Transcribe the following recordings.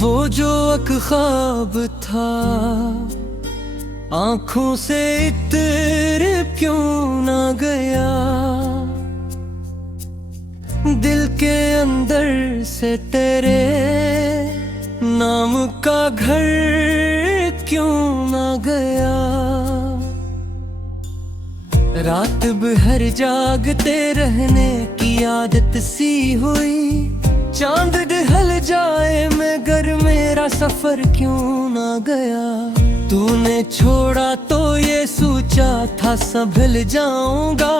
वो जो एक ख्वाब था आंखों से इतर क्यों ना गया, दिल के अंदर से तेरे नाम का घर क्यों ना गया। रात भर जागते रहने की आदत सी हुई, चांद ढल जाए मगर मेरा सफर क्यों ना गया। तूने छोड़ा तो ये सोचा था संभल जाऊंगा,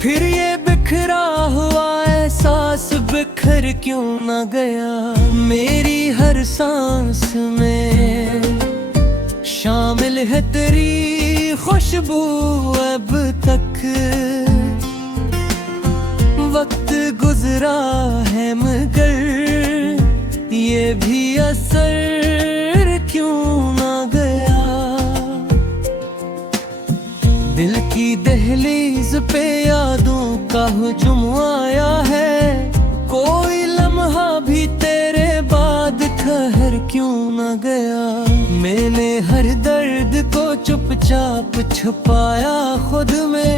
फिर ये बिखरा हुआ एहसास बिखर क्यों ना गया। मेरी हर सांस में शामिल है तेरी खुशबू, अब तक वक्त गुजरा है मगर ये भी असर क्यों ना गया। दिल की दहलीज पे यादों का हुजूम आया है, कोई लम्हा भी तेरे बाद ठहर क्यों ना गया। मैंने हर दर्द को चुपचाप छुपाया खुद में,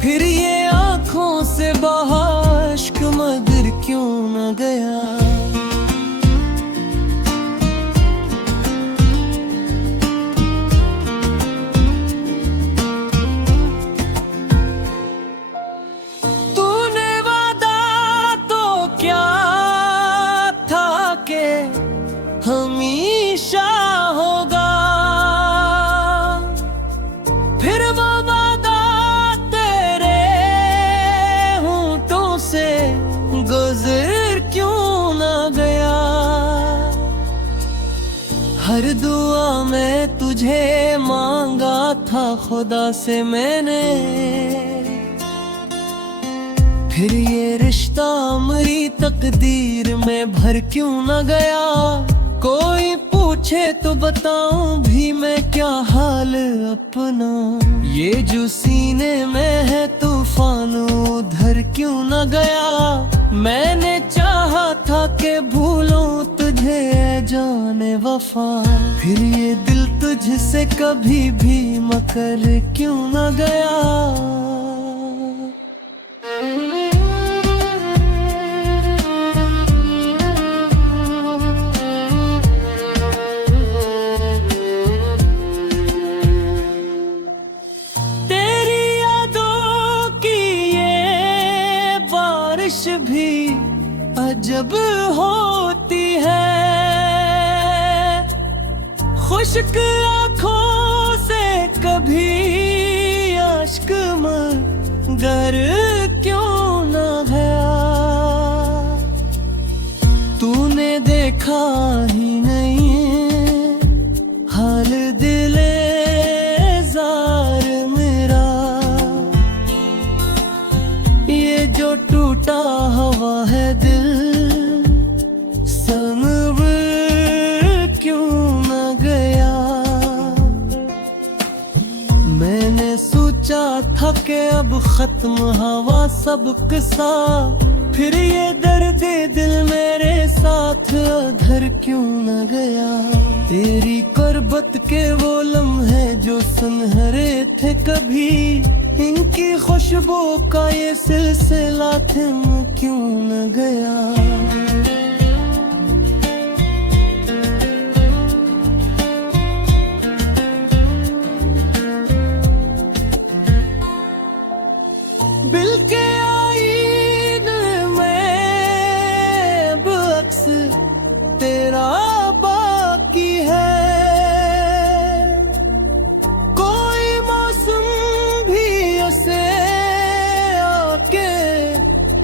फिर ये आँखों से बहा अश्क मगर क्यों ना गया। तूने वादा तो क्या था कि हमेशा होगा, फिर वो वादा तेरे होंठों से गुजर क्यों ना गया। हर दुआ में तुझे मांगा था खुदा से मैंने, फिर ये रिश्ता मेरी तकदीर में भर क्यों ना गया। कोई पूछे तो बताऊं भी मैं क्या हाल अपना, ये जो सीने में है तूफान उधर क्यों ना गया। मैंने चाहा था कि भूलूं तुझे जाने वफा, फिर ये दिल तुझसे कभी भी मकर क्यों ना गया। भी अजब होती है, खुश्क आँखों से कभी अश्क मगर क्यों ना गया। तूने देखा ही नहीं हाल दिले जार मेरा, ये जो टूटा हवा है दिल सनब क्यों ना गया। मैंने सोचा था कि अब खत्म हवा सब किस्सा, फिर ये दर्द दिल मेरे साथ अधर क्यों ना गया। तेरी कुर्बत के वो लम्हे जो सुनहरे थे कभी, इनकी खुशबू का ये सिलसिला थम क्यों न गया। दिल के आईने में अब अक्स तेरा बाकी है, कोई मौसम भी उसे आके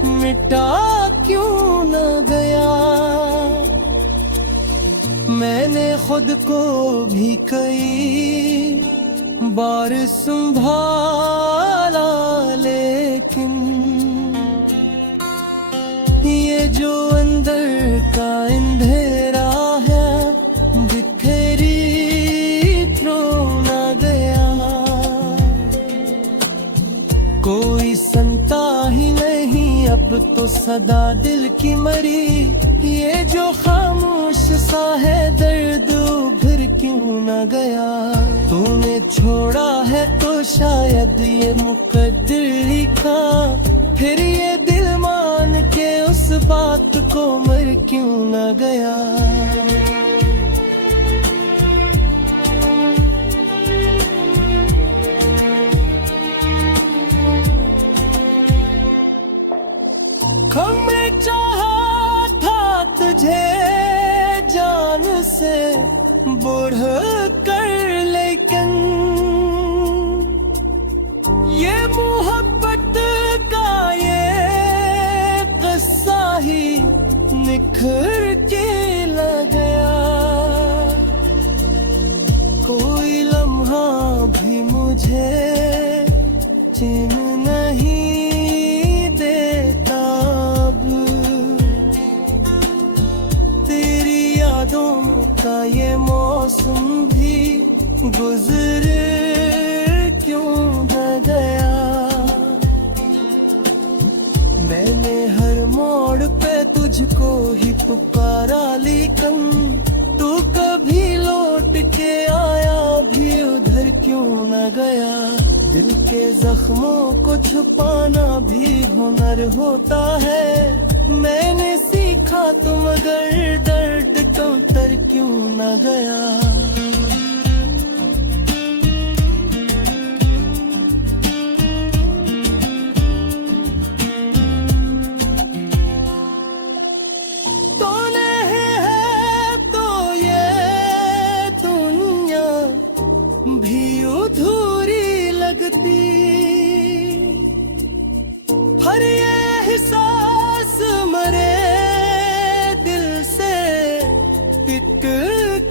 मिटा क्यों न गया। मैंने खुद को भी कई बार संभाला, लेकिन ये जो अंदर का अंधेरा है बिखेरी क्यों ना गया। कोई सुनता ही नहीं अब तो सदा दिल की मरी, ये जो खामोश सा है दर्द उभर क्यों न गया। तूने छोड़ा है तो शायद ये मुकद्दर लिखा, फिर ये दिल मान के उस बात को मर क्यों न गया। हमें चाहा था तुझे जान से बढ़ कर, लेकिन ये मोहब्बत का ये किस्सा ही निखर के लग गया। कोई लम्हा भी मुझे चिन्ह नहीं देता अब, तेरी यादों का ये मौसम भी गुजर क्यों न गया। मैंने हर मोड़ पे तुझको ही पुकारा, लेकिन तू कभी लौट के आया भी उधर क्यों न गया। दिल के जख्मों को छुपाना भी हुनर होता है, मैंने सीखा तो मगर दर्द कम तर क्यों न गया। हर ये एहसास मरे दिल से टिक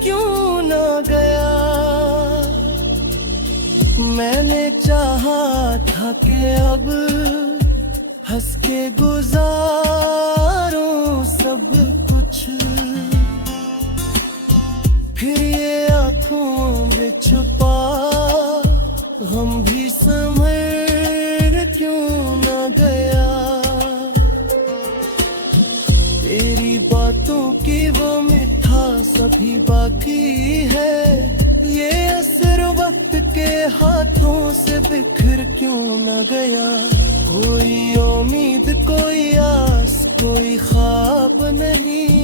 क्यों न गया। मैंने चाहा था कि अब हंस के गुजारूं सब कुछ, फिर ये आंखों में छुपा हम भी संभल क्यों न गया। तेरी बातों की वो मिठास अभी बाकी है, ये असर वक्त के हाथों से बिखर क्यों न गया। कोई उम्मीद कोई आस कोई ख्वाब नहीं,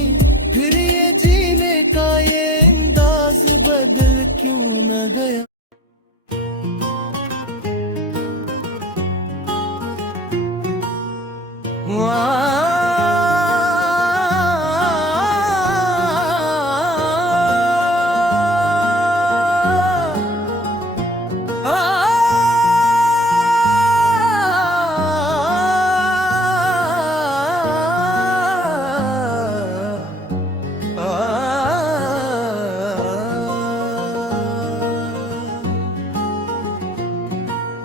फिर ये जीने का ये अंदाज बदल क्यों न गया।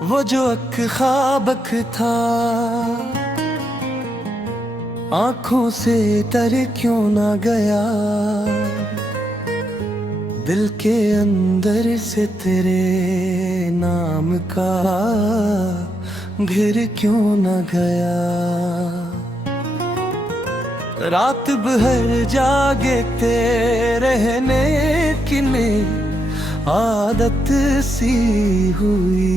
वो जो अख ख्वाबक था आंखों से तर क्यों ना गया। दिल के अंदर से तेरे नाम का घिर क्यों ना गया। रात भर जागे ते रहने की आदत सी हुई।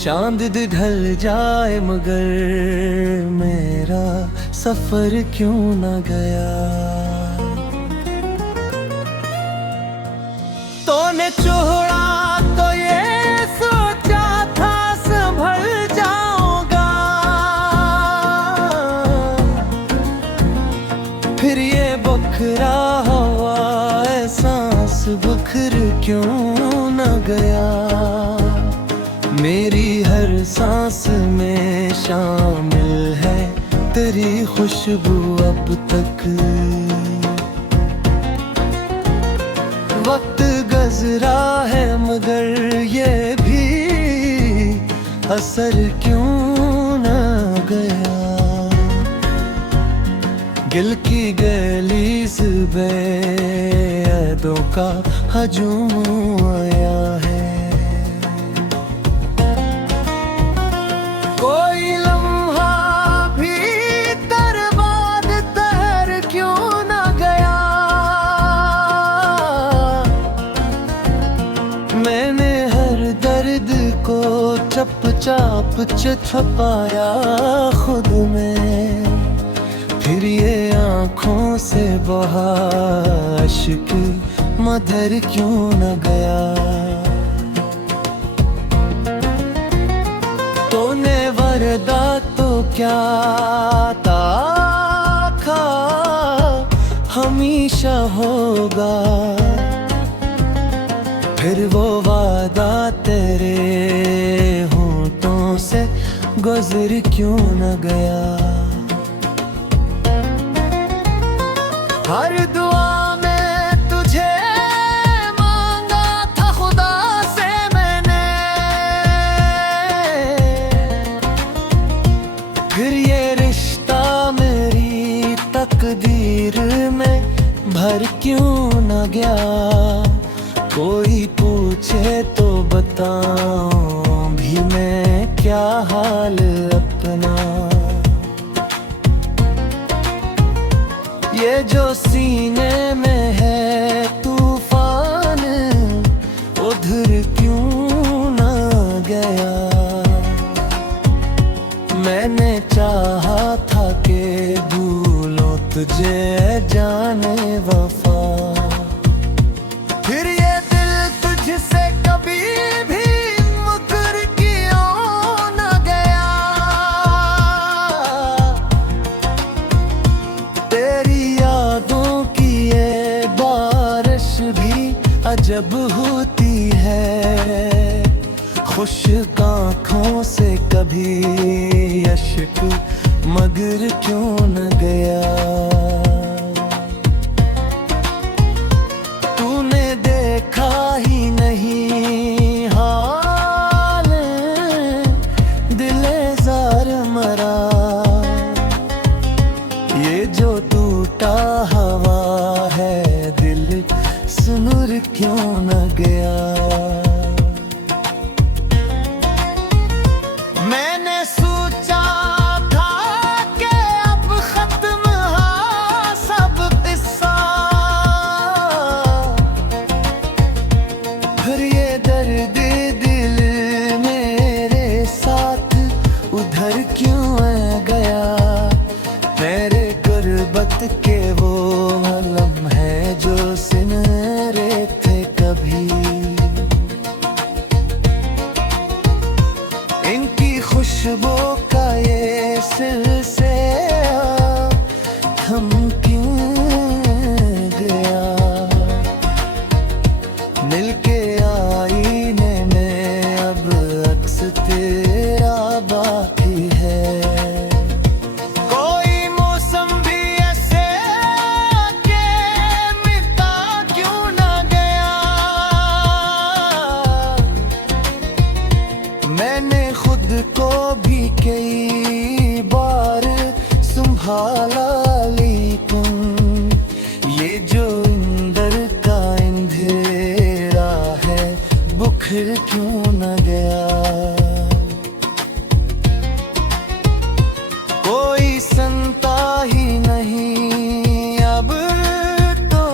चांद ढल जाए मगर मेरा सफर क्यों ना गया। तूने छोड़ा तो ये सोचा था संभल जाऊंगा, फिर ये बखरा हुआ एहसास बखर क्यों न गया। मेरी हर सांस में शामिल है तेरी खुशबू अब तक। वक्त गुजरा है मगर ये भी असर क्यों न गया। गिल की गलीस बेदों का हजूम आया है। कोई लम्हा भी बर्बाद तहर क्यों को चुपचाप छुपाया खुद में, फिर ये आँखों से बहा इश्क मदर क्यों न गया। तूने वरदा तो क्या था हमेशा होगा, फिर वो वादा तेरे होठों से गुजर क्यों न गया। हर दुआ में तुझे मांगा था खुदा से मैंने, फिर ये रिश्ता मेरी तकदीर में भर क्यों न गया। कोई पूछे तो बताऊं भी मैं क्या हाल अपना। ये जो सीने में है तूफान उधर क्यों न गया। मैंने चाहा था कि भूलो तुझे जाने वफा, फिर ये दिल तुझसे कभी भी मुकर क्यों न गया। तेरी यादों की ये बारिश भी अजब होती है, खुश आँखों से कभी अश्क मगर क्यों न गया। तूने देखा ही नहीं हाल दिले जार मरा, ये जो टूटा हवा है दिल सुनुर क्यों न गया। मैंने सोचा था कि अब खत्म है सब किस्सा, फिर ये दर्द दिल मेरे साथ उधर क्यों आ गया। मेरे गुर्बत के वो अलम है जो सुन रहे थे कभी, इनकी खुशबू का ये सिलसिला थम क्यों गया। मिलके आईने में अब अक्स तेरा बाकी है। कोई मौसम भी ऐसे के मिटा क्यों न गया। मैंने खुद को भी कई बार संभाला, लेकिन ये जो अंदर का अंधेरा है बुखर क्यों न गया। कोई सुनता ही नहीं अब तो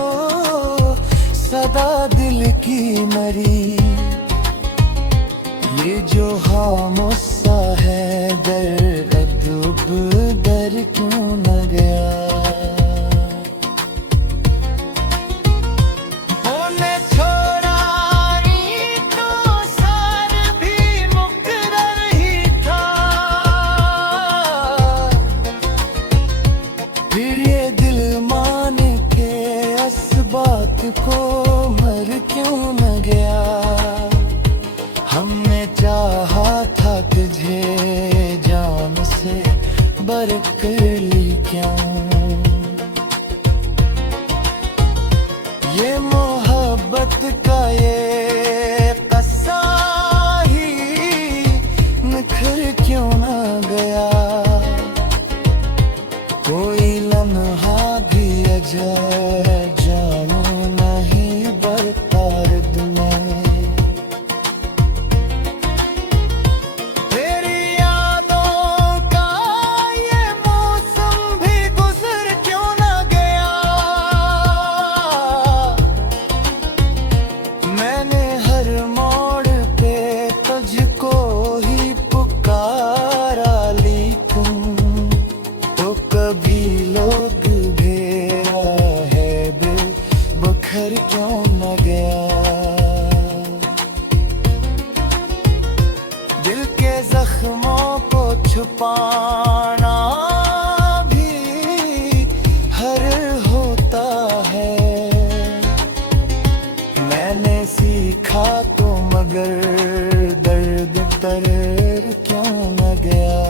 सदा दिल की मरी, ये जो खामोश सा है दर्द अब दर क्यों न गया। होने छोड़ा ही तो सार भी मुकर्रर ही था, फिर ये दिल मान के इस बात को मर क्यों न गया। हमने चाहा था तुझे जान से बरक ली क्यों। ये मोहब्बत का ये कस्सा ही निखर क्यों न गया। कोई लम्हा भी अजय जानू नहीं बरतारद में। तेरी यादों का ये मौसम भी गुजर क्यों न गया। मैं देखा तो मगर दर्द तर क्यों न गया।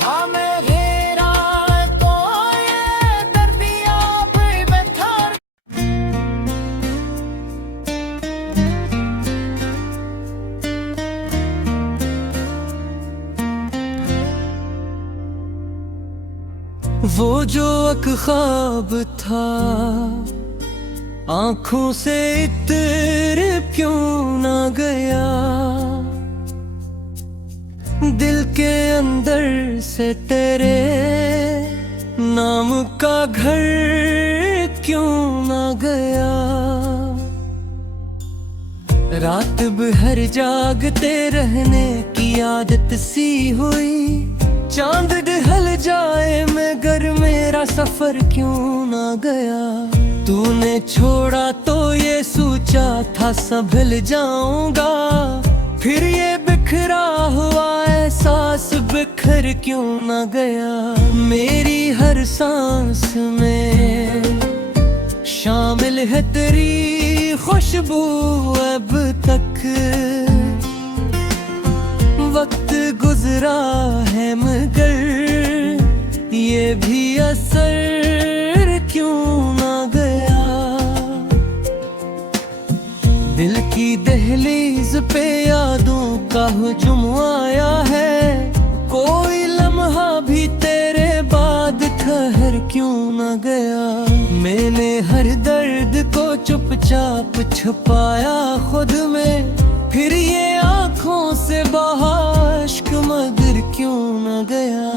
हाँ मैं घेरा तो ये दर्दियाब में था। वो जो एक ख्वाब था आंखों से इतर क्यों ना गया। दिल के अंदर से तेरे नाम का घर क्यों ना गया। रात भर जागते रहने की आदत सी हुई। चांद ढल जाए मगर मेरा सफर क्यों ना गया। तूने छोड़ा तो ये सोचा था संभल जाऊंगा, फिर ये बिखरा हुआ एहसास बिखर क्यों ना गया। मेरी हर सांस में शामिल है तेरी खुशबू अब तक। वक्त गुजरा है मगर ये भी असर क्यों ना गया। दिल की दहलीज पे यादों का हुजूम आया है। कोई लम्हा भी तेरे बाद ठहर क्यों ना गया। मैंने हर दर्द को चुपचाप छुपाया खुद में, फिर ये आंखों से बहा इश्क मगर क्यों न गया।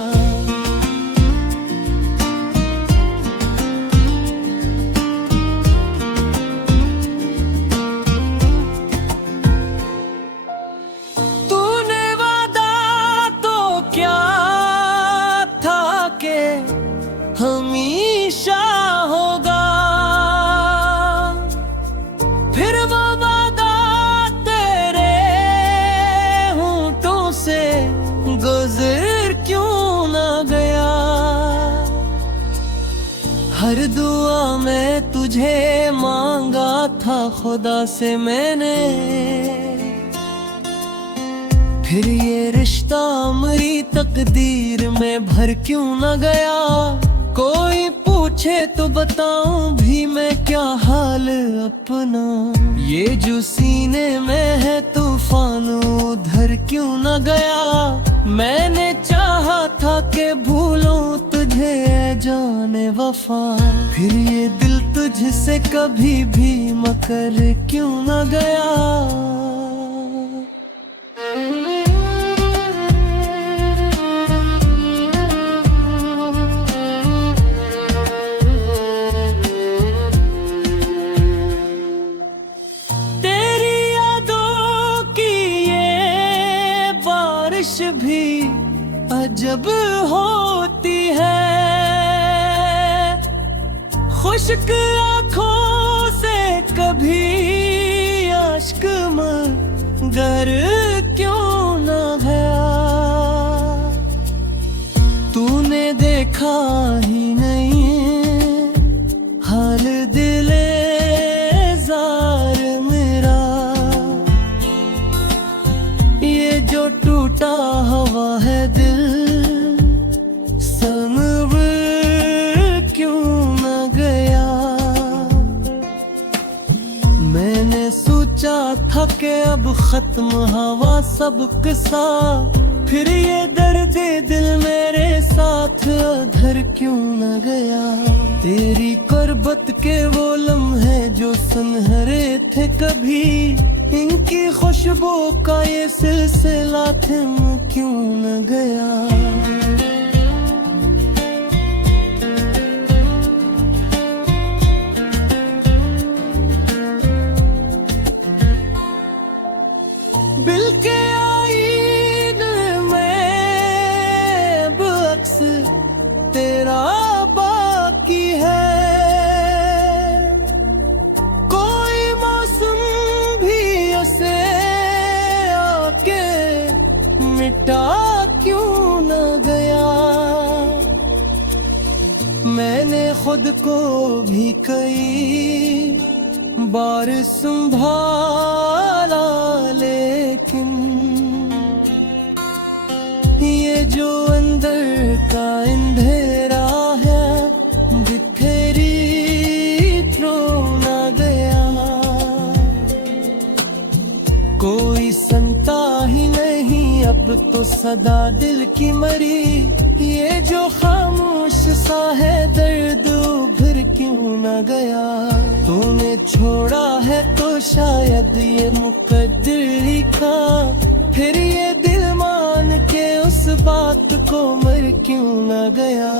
तूने वादा तो क्या था कि हमेशा होगा, फिर वो गुजर क्यों ना गया। हर दुआ में तुझे मांगा था खुदा से मैंने, फिर ये रिश्ता मेरी तकदीर में भर क्यों ना गया। कोई पूछे तो बताऊं भी मैं क्या हाल अपना। ये जो सीने में है तूफान उधर क्यों ना गया। मैंने चाहा था कि भूलूं तुझे जाने वफा, फिर ये दिल तुझसे कभी भी मकर क्यों ना गया। भी अजब होती है, खुश्क आँखों से कभी अश्क मगर क्यों न गया। तूने देखा ही नहीं हाल दिले जार मेरा। ये जो टूटा हवा है दिल संभल क्यों न गया। मैंने सोचा था कि अब खत्म हवा सब किस्सा, फिर ये दर्द दिल मेरे साथ अधर क्यों न गया। तेरी कुर्बत के वो लम्हे जो सुनहरे थे कभी, इनकी खुशबू का ये सिलसिला थम क्यों न गया। दिल के आईने में अब अक्स तेरा बाकी है। कोई मौसम भी उसे आके मिटा क्यों न गया। खुद को भी कई बार संभाला, लेकिन ये जो अंदर का अंधेरा है बिखरी तो ना गया। कोई संता ही नहीं अब तो सदा दिल की मरी, ये जो खामोश सा है दर्द उभर क्यों न गया। तूने छोड़ा है तो शायद ये मुकद्दर लिखा, फिर ये दिल मान के उस बात को मर क्यों न गया।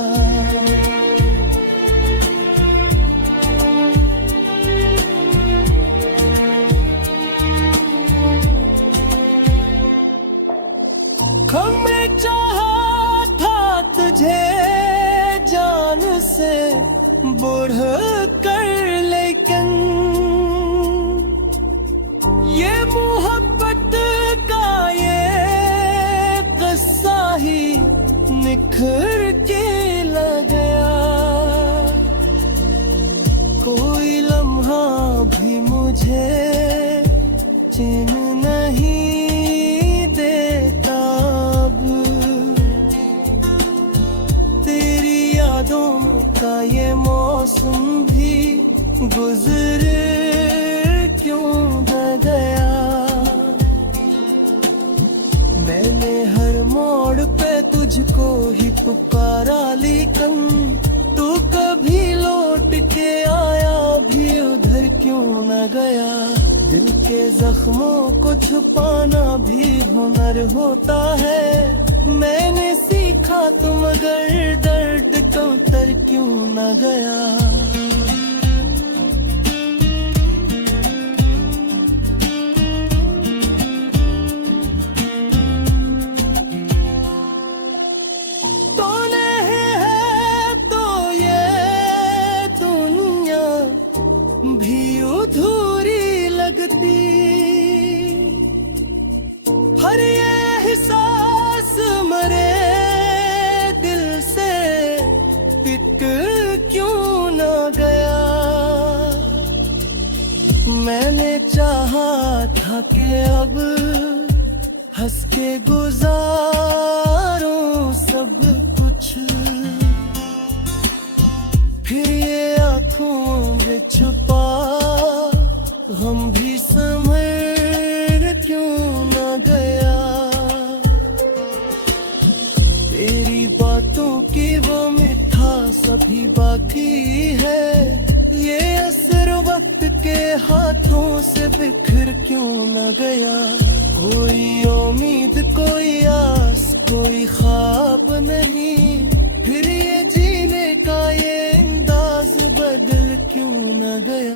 हमें चाहा था तुझे जान से बढ़ कर, लेकिन ये मोहब्बत का ये किस्सा ही निखर के लग गया। कोई लम्हा भी मुझे चिन्ह नहीं देता अब, तेरी यादों का ये मौसम भी गुजर क्यों न गया। मैंने हर मोड़ पे तुझको ही पुकारा, लेकिन तू कभी लौट के आया भी उधर क्यों न गया। दिल के जख्मों को छुपाना भी हुनर होता है, मैंने सीखा तो मगर दर्द कम तर क्यों न गया। हर ये एहसास मरे दिल से पिट क्यों न गया। मैंने चाहा था कि अब हंस के गुजारूं सब कुछ, फिर ये आंखों में छुपा हम भी संभल क्यों न गया। तेरी बातों की वो मिठास अभी बाकी है, ये असर वक्त के हाथों से बिखर क्यों न गया। कोई उम्मीद कोई आस कोई ख्वाब नहीं, फिर ये जीने का ये अंदाज बदल क्यों न गया।